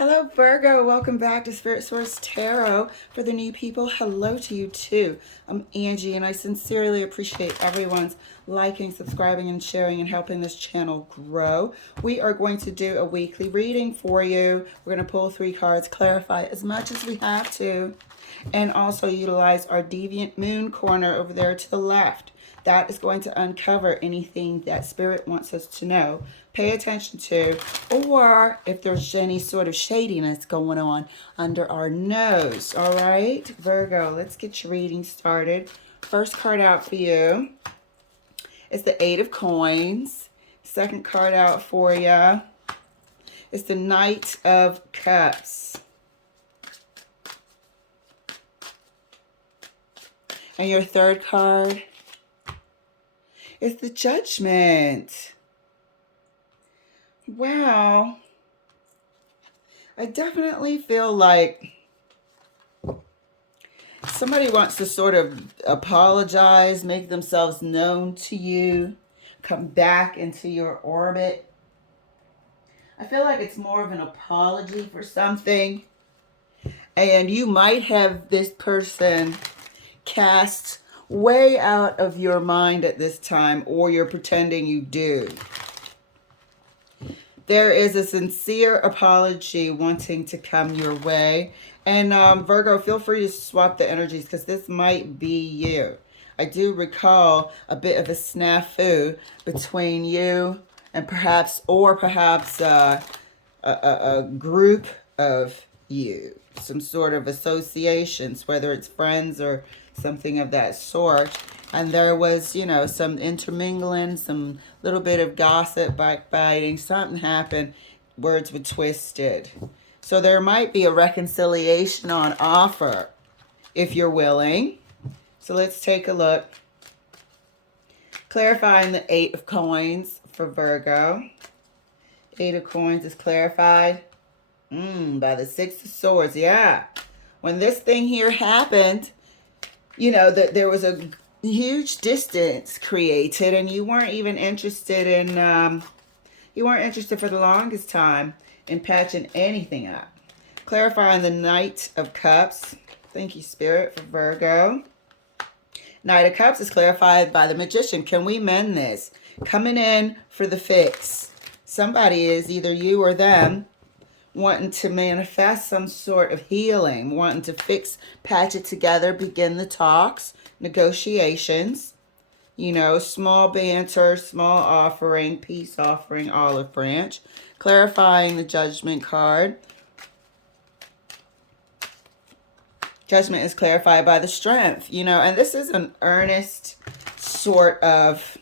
Hello, Virgo. Welcome back to Spirit Source Tarot. For the new people, hello to you too. I'm Angie, and I sincerely appreciate everyone's liking, subscribing, and sharing and helping this channel grow. We are going to do a weekly reading for you. We're going to pull 3 cards, clarify as much as we have to, and also utilize our Deviant Moon corner over there to the left. That is going to uncover anything that Spirit wants us to know, pay attention to, or if there's any sort of shadiness going on under our nose. All right, Virgo, let's get your reading started. First card out for you is the 8 of Coins. Second card out for you is the Knight of Cups. And your third card is the Judgment. Wow. I definitely feel like somebody wants to sort of apologize, make themselves known to you, come back into your orbit. I feel like it's more of an apology for something. And you might have this person cast way out of your mind at this time, or you're pretending you do. There is a sincere apology wanting to come your way. And Virgo, feel free to swap the energies because this might be you. I do recall a bit of a snafu between you and perhaps a group of you. Some sort of associations, whether it's friends or something of that sort. And there was, some intermingling, some little bit of gossip, backbiting. Something happened. Words were twisted. So there might be a reconciliation on offer if you're willing. So let's take a look. Clarifying the 8 of Coins for Virgo. 8 of Coins is clarified by the 6 of Swords. Yeah. When this thing here happened, that there was a huge distance created, and you weren't even interested in you weren't interested for the longest time in patching anything up. Clarifying the Knight of Cups. Thank you, Spirit, for Virgo. Knight of Cups is clarified by the Magician. Can we mend this? Coming in for the fix. Somebody is, either you or them, wanting to manifest some sort of healing, wanting to fix, patch it together, begin the talks, negotiations, small banter, small offering, peace offering, olive branch. Clarifying the Judgment card. Judgment is clarified by the Strength, and this is an earnest sort of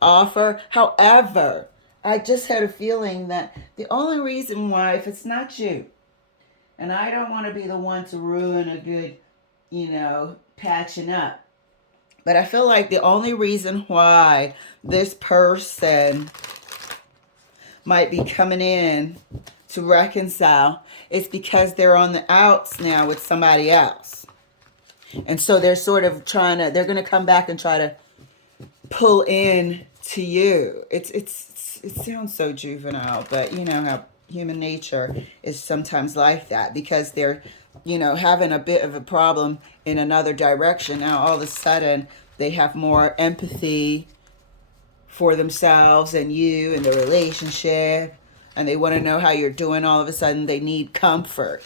offer. However, I just had a feeling that the only reason why, if it's not you, and I don't want to be the one to ruin a good, patching up, but I feel like the only reason why this person might be coming in to reconcile is because they're on the outs now with somebody else. And so they're sort of they're going to come back and try to pull in to you. It sounds so juvenile, but you know how human nature is sometimes like that, because they're, having a bit of a problem in another direction. Now all of a sudden they have more empathy for themselves and you and the relationship, and they want to know how you're doing. All of a sudden they need comfort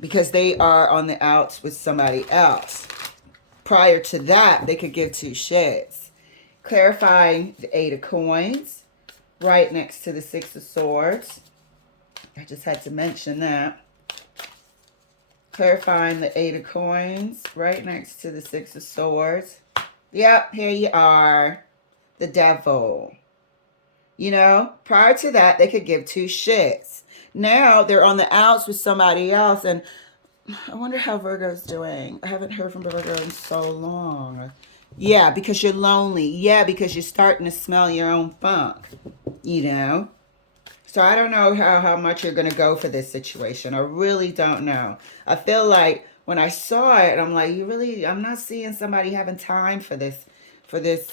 because they are on the outs with somebody else. Prior to that, they could give 2 shits. Clarifying the 8 of Coins right next to the 6 of Swords. I just had to mention that. Clarifying the 8 of Coins right next to the 6 of Swords. Yep, here you are. The Devil. Prior to that, they could give 2 shits. Now they're on the outs with somebody else, and I wonder how Virgo's doing. I haven't heard from Virgo in so long. Yeah, because you're lonely. Yeah, because you're starting to smell your own funk. So I don't know how much you're going to go for this situation. I really don't know. I feel like when I saw it, I'm like, I'm not seeing somebody having time for this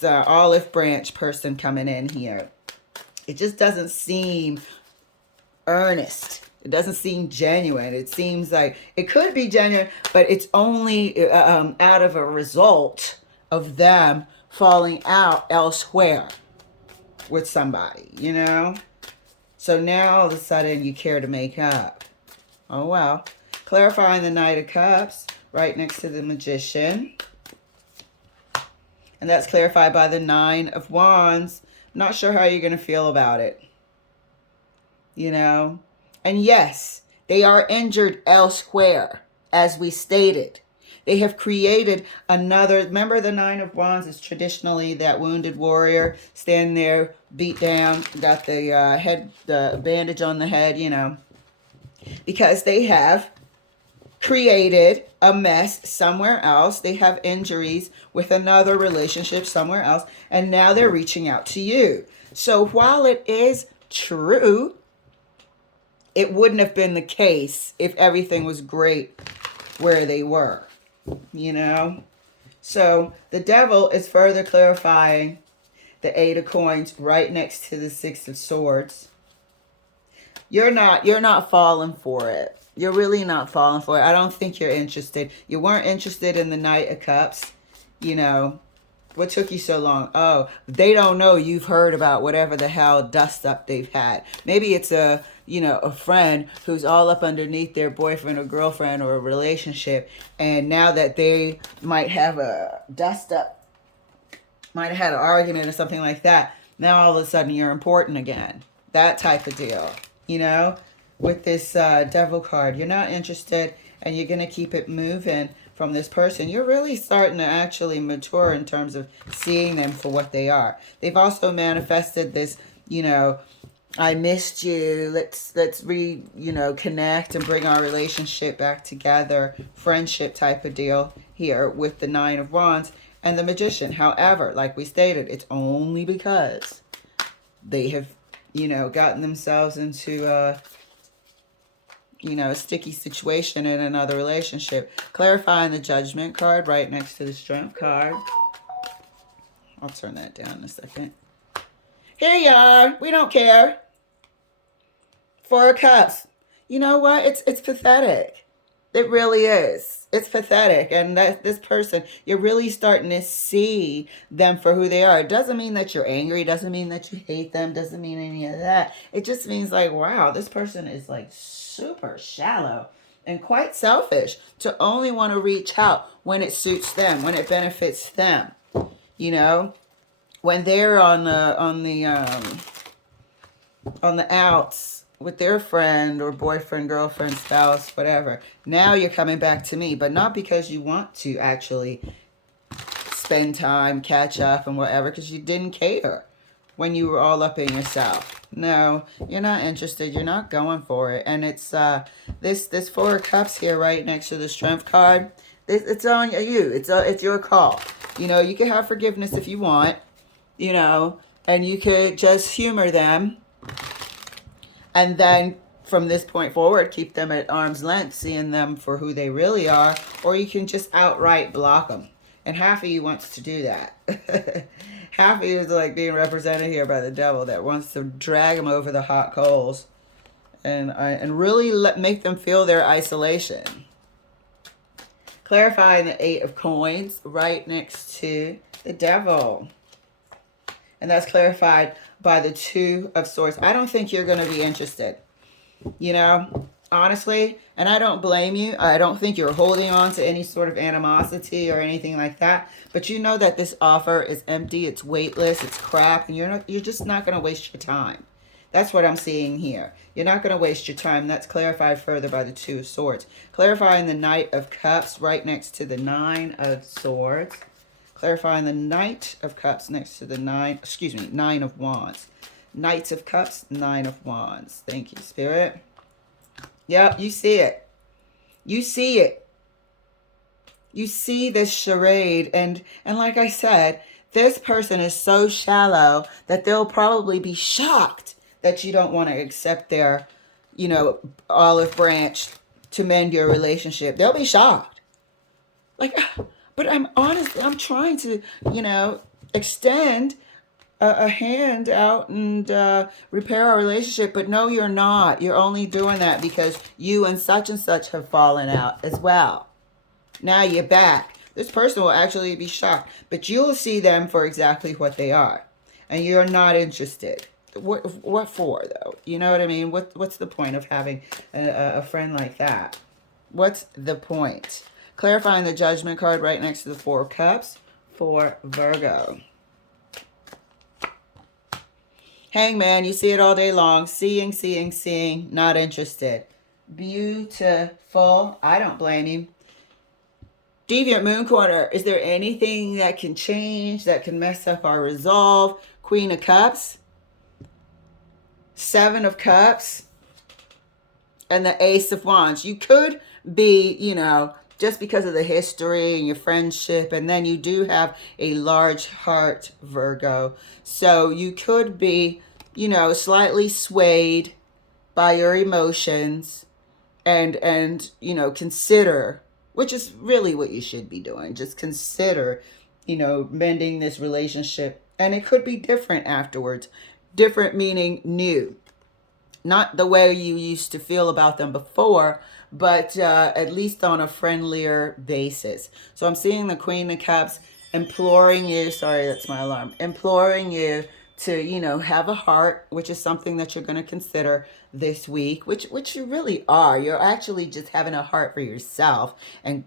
olive branch person coming in here. It just doesn't seem earnest. It doesn't seem genuine. It seems like it could be genuine, but it's only out of a result of them falling out elsewhere with somebody, you know? So now all of a sudden you care to make up. Oh, well. Clarifying the Knight of Cups right next to the Magician. And that's clarified by the Nine of Wands. Not sure how you're going to feel about it. You know? And yes, they are injured elsewhere, as we stated. They have created another. Remember, the Nine of Wands is traditionally that wounded warrior standing there, beat down, got the bandage on the head, you know. Because they have created a mess somewhere else. They have injuries with another relationship somewhere else. And now they're reaching out to you. So while it is true, it wouldn't have been the case if everything was great where they were, you know? So the Devil is further clarifying the Eight of Coins right next to the Six of Swords. You're not falling for it. You're really not falling for it. I don't think you're interested. You weren't interested in the Knight of Cups. You know, what took you so long? Oh, they don't know you've heard about whatever the hell dust up they've had. Maybe it's a friend who's all up underneath their boyfriend or girlfriend or a relationship. And now that they might have a dust up, might have had an argument or something like that, now all of a sudden you're important again. That type of deal. You know, with this Devil card, you're not interested and you're going to keep it moving from this person. You're really starting to actually mature in terms of seeing them for what they are. They've also manifested this, you know, I missed you. Let's connect and bring our relationship back together. Friendship type of deal here with the Nine of Wands and the Magician. However, like we stated, it's only because they have gotten themselves into a sticky situation in another relationship. Clarifying the Judgment card right next to the Strength card. I'll turn that down in a second. Here you are. We don't care. Four of Cups. You know what? It's pathetic. It really is. It's pathetic. And that this person, you're really starting to see them for who they are. It doesn't mean that you're angry. It doesn't mean that you hate them. It doesn't mean any of that. It just means like, wow, this person is like super shallow and quite selfish to only want to reach out when it suits them, when it benefits them. You know, when they're on the outs with their friend or boyfriend, girlfriend, spouse, whatever. Now you're coming back to me, but not because you want to actually spend time, catch up and whatever, because you didn't care when you were all up in yourself. No, you're not interested. You're not going for it. And it's this Four of Cups here right next to the Strength card. It's on you. It's your call. You know, you can have forgiveness if you want, you know, and you could just humor them. And then from this point forward, keep them at arm's length, seeing them for who they really are. Or you can just outright block them. And half of you wants to do that. Half of you is like being represented here by the Devil that wants to drag them over the hot coals. And really make them feel their isolation. Clarifying the Eight of Coins right next to the Devil. And that's clarified by the Two of Swords. I don't think you're going to be interested, you know, honestly. And I don't blame you. I don't think you're holding on to any sort of animosity or anything like that. But you know that this offer is empty. It's weightless. It's crap. And you're just not going to waste your time. That's what I'm seeing here. You're not going to waste your time. That's clarified further by the Two of Swords. Clarifying the Knight of Cups right next to the Nine of Swords. Clarifying the Knight of Cups next to the Nine of Wands. Knights of Cups, Nine of Wands. Thank you, Spirit. Yep, you see it. You see it. You see this charade. And like I said, this person is so shallow that they'll probably be shocked that you don't want to accept their, olive branch to mend your relationship. They'll be shocked. Like, but I'm trying to, extend a hand out and repair our relationship. But no, you're not. You're only doing that because you and such have fallen out as well. Now you're back. This person will actually be shocked, but you'll see them for exactly what they are, and you're not interested. What for though? You know what I mean? What's the point of having a friend like that? What's the point? Clarifying the Judgment card right next to the Four of Cups for Virgo. Hangman, you see it all day long. Seeing, not interested. Beautiful. I don't blame you. Deviant Moon Corner, is there anything that can change, that can mess up our resolve? Queen of Cups, Seven of Cups, and the Ace of Wands. You could be, just because of the history and your friendship, and then you do have a large heart, Virgo. So you could be, slightly swayed by your emotions and consider, which is really what you should be doing. Just consider, mending this relationship. And it could be different afterwards. Different meaning new. Not the way you used to feel about them before, but at least on a friendlier basis. So I'm seeing the Queen of Cups imploring you. Sorry, that's my alarm. Imploring you to, have a heart, which is something that you're going to consider this week, which you really are. You're actually just having a heart for yourself and,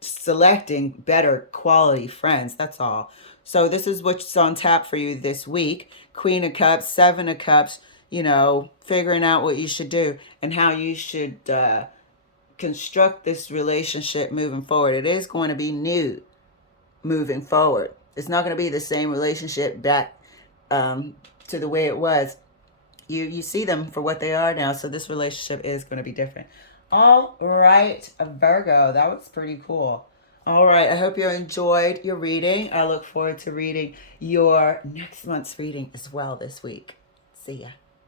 selecting better quality friends. That's all. So this is what's on tap for you this week. Queen of Cups, Seven of Cups, figuring out what you should do and how you should construct this relationship moving forward. It is going to be new moving forward. It's not going to be the same relationship back to the way it was. You see them for what they are now, so this relationship is going to be different. All right, Virgo, that was pretty cool. All right, I hope you enjoyed your reading. I look forward to reading your next month's reading as well this week. See ya.